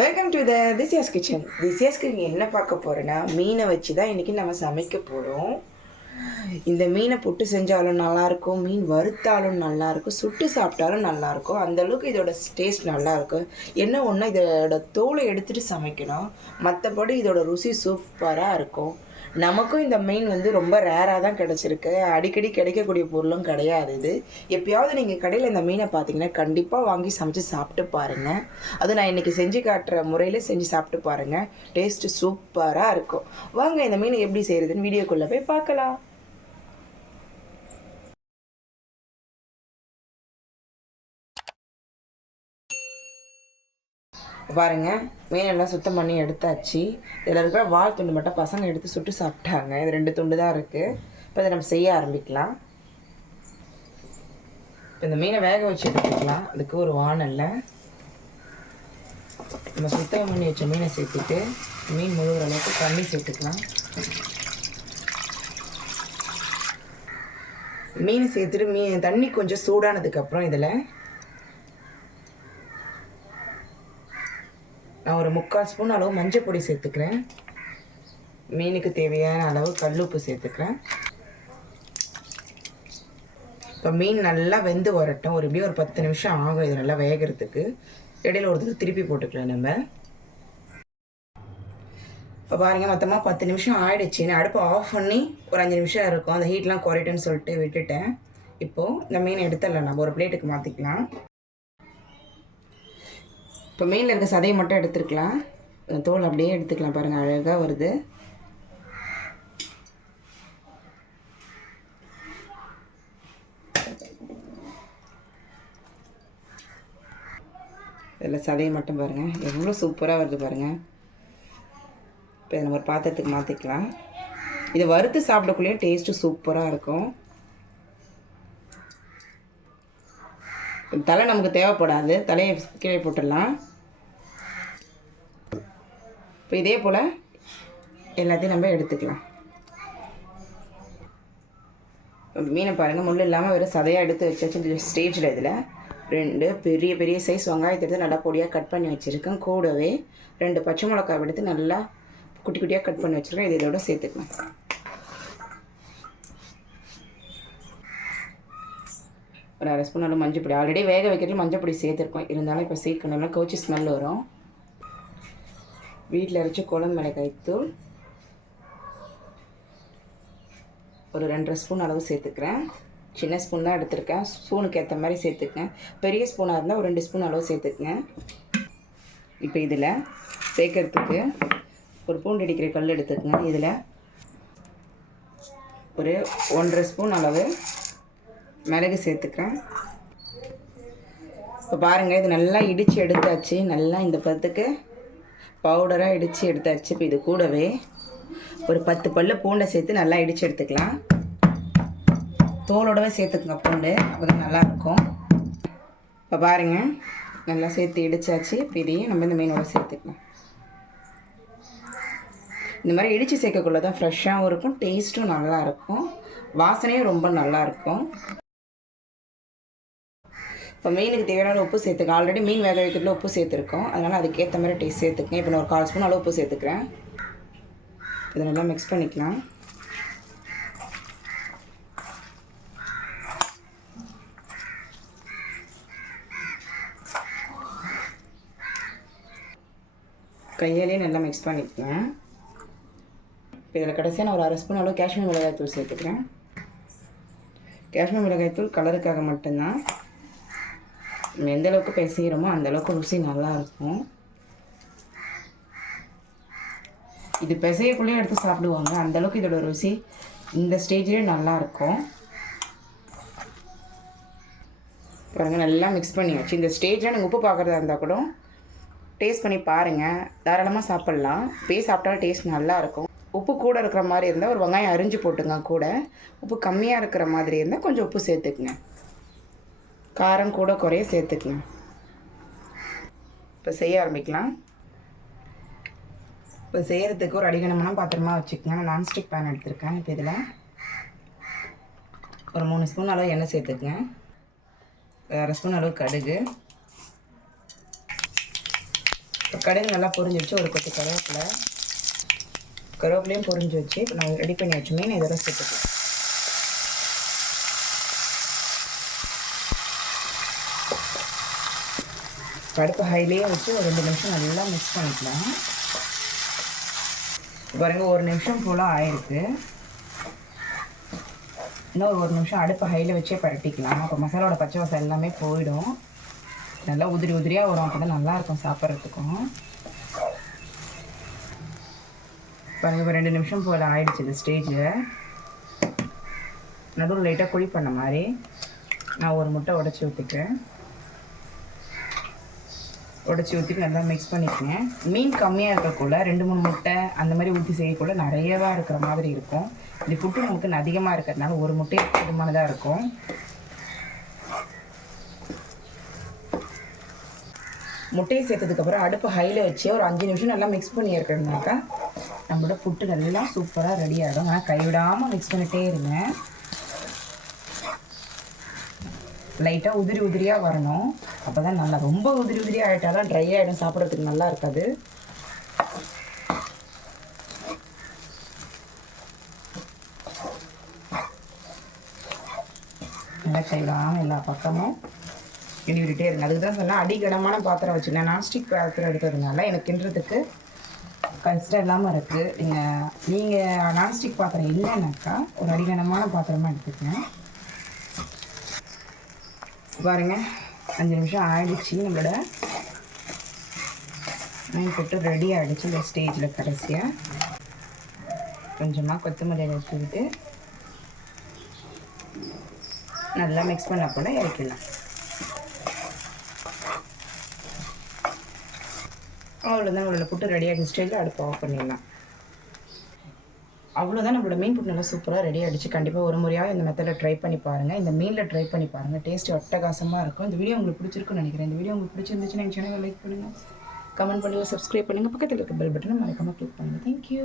Welcome to the திசியாஸ் kitchen திசியாஸ்க்கு இங்கே என்ன பார்க்க போகிறேன்னா மீனை வச்சு தான் இன்றைக்கி நம்ம சமைக்க போகிறோம் இந்த மீனை புட்டு செஞ்சாலும் நல்லாயிருக்கும் மீன் வறுத்தாலும் நல்லாயிருக்கும் சுட்டு சாப்பிட்டாலும் நல்லாயிருக்கும். அந்தளவுக்கு இதோட டேஸ்ட் நல்லாயிருக்கும் என்ன ஒன்று இதோட தோலை எடுத்துகிட்டு சமைக்கணும். மற்றபடி இதோட ருசி சூப்பராக இருக்கும். நமக்கும் இந்த மீன் வந்து ரொம்ப ரேராக தான் கிடச்சிருக்கு. அடிக்கடி கிடைக்கக்கூடிய பொருளும் கிடையாது இது. எப்பயாவது நீங்கள் கடையில் இந்த மீனை பார்த்தீங்கன்னா கண்டிப்பாக வாங்கி சமைச்சு சாப்பிட்டு பாருங்கள் அது நான் இன்றைக்கி செஞ்சு காட்டுற முறையில் செஞ்சு சாப்பிட்டு பாருங்கள் டேஸ்ட்டு சூப்பராக இருக்கும். வாங்க இந்த மீனை எப்படி செய்கிறதுன்னு வீடியோக்குள்ளே போய் பார்க்கலாம். பாருங்க மீனெல்லாம் சுத்தம் பண்ணி எடுத்தாச்சு. இதில் இருக்கிற வால் துண்டு மட்டும் பசங்க எடுத்து சுட்டு சாப்பிட்டாங்க. இது ரெண்டு துண்டு தான் இருக்குது இப்போ இதை நம்ம செய்ய ஆரம்பிக்கலாம். இப்போ இந்த மீனை வேக வச்சு எடுத்துக்கலாம். அதுக்கு ஒரு வானல்ல. நம்ம சுத்தம் பண்ணி வச்ச மீனை சேர்த்துட்டு மீன் முழுகிற அளவுக்கு தண்ணி சேர்த்துக்கலாம். மீன் சேர்த்துட்டு மீன் தண்ணி கொஞ்சம் சூடானதுக்கப்புறம் இதில் ஒரு முக்கால் ஸ்பூன் அளவு மஞ்சள் பொடி சேர்த்துக்கிறேன். மீனுக்கு தேவையான அளவு கல்லுப்பு சேர்த்துக்கிறேன். இப்போ மீன் நல்லா வெந்து வரட்டும். ஒரு எப்படியும் ஒரு பத்து நிமிஷம் ஆகும் இது நல்லா வேகிறதுக்கு. இடையில ஒரு தடவை திருப்பி போட்டுக்கலாம் நம்ம. இப்போ பாருங்கள் மொத்தமாக பத்து நிமிஷம் ஆயிடுச்சு. நான் அடுப்பை ஆஃப் பண்ணி ஒரு அஞ்சு நிமிஷம் இருக்கும். அந்த ஹீட்லாம் குறையிட்டுன்னு சொல்லிட்டு விட்டுட்டேன். இப்போது இந்த மீன் எடுத்துடலாம். நம்ம ஒரு பிளேட்டுக்கு மாற்றிக்கலாம் இப்போ மெயினில் இருக்க சதையை மட்டும் எடுத்துருக்கலாம். தோல் அப்படியே எடுத்துக்கலாம் பாருங்கள் அழகாக வருது. இதில் சதையை மட்டும் பாருங்கள் எவ்வளோ சூப்பராக வருது பாருங்கள் இப்போ நம்ம ஒரு பாத்திரத்துக்கு மாற்றிக்கலாம் இதை வறுத்து சாப்பிடக்குள்ளேயும் டேஸ்ட்டு சூப்பராக இருக்கும். தலை நமக்கு தேவைப்படாது. தலையை கீழே போட்டுடலாம். இப்போ இதே போல் எல்லாத்தையும் நம்ம எடுத்துக்கலாம். மீனை பாருங்கள் முள் இல்லாமல் வெறும் சதையாக எடுத்து வச்சு ஸ்டேஜில் இதில். ரெண்டு பெரிய பெரிய சைஸ் வெங்காயத்தை எடுத்து நல்லா பொடியாக கட் பண்ணி வச்சுருக்கேன். கூடவே ரெண்டு பச்சை மிளகாய் எடுத்து நல்லா குட்டி குட்டியாக கட் பண்ணி வச்சுருக்கேன். இது இதோட சேர்த்துக்கலாம். ஒரு அரை ஸ்பூன் அளவு மஞ்சள் பொடி. ஆல்ரெடி வேக வைக்கிறதுல மஞ்சள் பொடி சேர்த்துருக்கோம். இருந்தாலும் இப்போ சேர்க்கணும்னா கவுச்சி ஸ்மெல் வரும். வீட்டில் அரைச்சி குழம்பு மிளகாய் தூள். ஒரு ரெண்டரை ஸ்பூன் அளவு சேர்த்துக்கிறேன். சின்ன ஸ்பூன் தான் எடுத்திருக்கேன். ஸ்பூனுக்கு ஏற்ற மாதிரி சேர்த்துக்கேன் பெரிய ஸ்பூனாக இருந்தால் ஒரு ரெண்டு ஸ்பூன் அளவு சேர்த்துக்கங்க. இப்போ இதில் சேர்க்கறதுக்கு ஒரு பூண்டு அடிக்கிற கல் எடுத்துக்கங்க. இதில் ஒரு ஒன்றரை ஸ்பூன் அளவு மிளகு சேர்த்துக்கிறேன். இப்போ பாருங்கள் இது நல்லா இடித்து எடுத்தாச்சு. நல்லா இந்த பத்துக்கு பவுடராக இடித்து எடுத்தாச்சு. இப்போ இது கூடவே ஒரு பத்து பல்ல பூண்டை சேர்த்து நல்லா இடித்து எடுத்துக்கலாம். தோலோடவே சேர்த்துக்குங்க பூண்டு. அப்போ தான் நல்லாயிருக்கும் இப்போ பாருங்கள் நல்லா சேர்த்து இடித்தாச்சு இப்போ இதையும் நம்ம இந்த மீனோட சேர்த்துக்கலாம். இந்த மாதிரி இடித்து சேர்க்கக்குள்ள தான் ஃப்ரெஷ்ஷாகவும் இருக்கும் டேஸ்ட்டும் நல்லாயிருக்கும் வாசனையும் ரொம்ப நல்லாயிருக்கும் இப்போ மீனுக்கு தேவையான உப்பு சேர்த்துக்க ஆல்ரெடி மீன் வேக வைக்கிறதுல உப்பு சேர்த்துருக்கோம். அதனால் அதுக்கேற்ற மாதிரி டேஸ்ட் சேர்த்துக்கேன் இப்போ நான் ஒரு கால் ஸ்பூன் அளவு உப்பு சேர்த்துக்கிறேன். இதை நல்லா மிக்ஸ் பண்ணிக்கலாம். கையாலே நல்லா மிக்ஸ் பண்ணிக்கலாம். இப்போ இதில் கடைசியாக நான் ஒரு அரை ஸ்பூன் அளவு காஷ்மீர் மிளகாய் தூள் சேர்த்துக்கிறேன். காஷ்மீர் மிளகாய் தூள் கலருக்காக மட்டும்தான். எந்த அளவுக்கு பிசைகிறோமோ அந்தளவுக்கு ருசி நல்லாயிருக்கும். இது பிசையக்குள்ளேயே எடுத்து சாப்பிடுவாங்க. அந்த அளவுக்கு இதோட ருசி இந்த ஸ்டேஜ்லேயே நல்லாயிருக்கும். பாருங்கள் நல்லா மிக்ஸ் பண்ணி வச்சு இந்த ஸ்டேஜில் நீங்கள் உப்பு பார்க்குறதா இருந்தால் கூட டேஸ்ட் பண்ணி பாருங்கள் தாராளமாக சாப்பிட்லாம். போய் சாப்பிட்டாலும் டேஸ்ட் நல்லாயிருக்கும். உப்பு கூட இருக்கிற மாதிரி இருந்தால் ஒரு வெங்காயம் அரிஞ்சு போட்டுங்க கூட. உப்பு கம்மியாக இருக்கிற மாதிரி இருந்தால் கொஞ்சம் உப்பு சேர்த்துக்குங்க. காரம் கூட குறைய சேர்த்துக்குங்க இப்போ செய்ய ஆரம்பிக்கலாம். இப்போ செய்கிறதுக்கு ஒரு அடிகனமான பாத்திரமாக வச்சுக்கங்க நான் நான்ஸ்டிக் பேன் எடுத்திருக்கேன். இப்போ இதில் ஒரு மூணு ஸ்பூன் அளவு எண்ணெய் சேர்த்துக்குங்க அரை ஸ்பூன் அளவு கடுகு. இப்போ கடுகு நல்லா பொரிஞ்சு வச்சு ஒரு கொத்து கருவேப்பிலை. கருவேப்பிலையும் பொரிஞ்சு வச்சு இப்போ நான் ரெடி பண்ணி வச்சு மீன் இதெல்லாம் சேர்த்துக்கலாம். கடுப்பு ஹைலேயே வச்சு ஒரு ரெண்டு நிமிஷம் நல்லா மிக்ஸ் பண்ணிக்கலாம். பாருங்க ஒரு நிமிஷம் போல் ஆயிருக்கு. இன்னும் ஒரு ஒரு நிமிஷம் அடுப்பு ஹையில் வச்சே பரட்டிக்கலாம். அப்போ மசாலாவோட பச்சை வாசம் எல்லாமே போயிடும். நல்லா உதிரி உதிரியாக வரும். அப்போ தான் நல்லாயிருக்கும் சாப்பிட்றதுக்கும். பாருங்க இப்போ ரெண்டு நிமிஷம் போல் ஆயிடுச்சு இந்த ஸ்டேஜில் நடுவில் லைட்டாக குழி பண்ண மாதிரி. நான் ஒரு முட்டை உடச்சி ஊற்றிக்கிறேன் உடச்சி ஊற்றி நல்லா மிக்ஸ் பண்ணிக்கங்க. மீன் கம்மியாக இருக்கக்குள்ள ரெண்டு மூணு முட்டை அந்த மாதிரி ஊற்றி செய்யக்குள்ள நிறையவா இருக்கிற மாதிரி இருக்கும். இந்த புட்டு நமக்கு அதிகமாக இருக்கிறதுனால ஒரு முட்டையே போதுமானதாக இருக்கும். முட்டையை சேர்த்ததுக்கப்புறம் அடுப்பு ஹையில் வச்சு ஒரு அஞ்சு நிமிஷம் நல்லா மிக்ஸ் பண்ணி இருக்கிறதுனாக்கா நம்மளோட புட்டு நல்லா சூப்பராக ரெடி ஆகிடும் ஆனால் கைவிடாமல் மிக்ஸ் பண்ணிட்டே இருங்க. லைட்டாக உதிரி உதிரியாக வரணும். அப்போ தான் நல்லா ரொம்ப உதிரி உதிரியாக ஆகிட்டாலும் ட்ரை ஆகிடும் சாப்பிட்றதுக்கு நல்லா இருக்காது. நல்லா கைவிடாமல் எல்லா பக்கமும் இடி விட்டுட்டே இருங்க. அதுக்கு தான் சொன்னால் அடிக்கடமான பாத்திரம் வச்சுருந்தேன். நான்ஸ்டிக் பாத்திரம் எடுத்ததுனால எனக்கு கிண்டுறதுக்கு கஷ்டம் இல்லாமல் இருக்குது நீங்கள் நீங்கள் நான்ஸ்டிக் பாத்திரம் இல்லைனாக்கா ஒரு அடிக்கடமான பாத்திரமாக எடுத்துக்கேன் பாருங்க அஞ்சு நிமிஷம் ஆயிடுச்சு நம்மளோட. மீன் போட்டு ரெடி ஆகிடுச்சு இந்த ஸ்டேஜில் கடைசியாக கொஞ்சமாக கொத்தமல்லி வச்சுக்கிட்டு நல்லா மிக்ஸ் பண்ண கூட இறக்கிடலாம். அவ்வளோதான் நம்மளோட புட்டு ரெடி ஆகிடுச்சு ஸ்டேஜில் அடுப்பு ஆஃப் பண்ணிடலாம். அவ்வளோதான் நம்மளோட மீன் புட்டு நல்லா சூப்பராக ரெடி ஆகிடுச்சு கண்டிப்பாக ஒரு முறையாக இந்த மெத்தடில் ட்ரை பண்ணி பாருங்கள் இந்த மீனில் ட்ரை பண்ணி பாருங்கள் டேஸ்ட் அட்டகாசமாக இருக்கும். இந்த வீடியோ உங்களுக்கு பிடிச்சிருக்குன்னு நினைக்கிறேன். இந்த வீடியோ உங்களுக்கு பிடிச்சிருந்துச்சுன்னா எங்கள் சேனலை லைக் பண்ணுங்கள் கமெண்ட் பண்ணுங்கள் சப்ஸ்கிரைப் பண்ணுங்கள் பக்கத்தில் இருக்க பெல் பட்டனை மறக்காமல் கிளிக் பண்ணுங்கள் தேங்க்யூ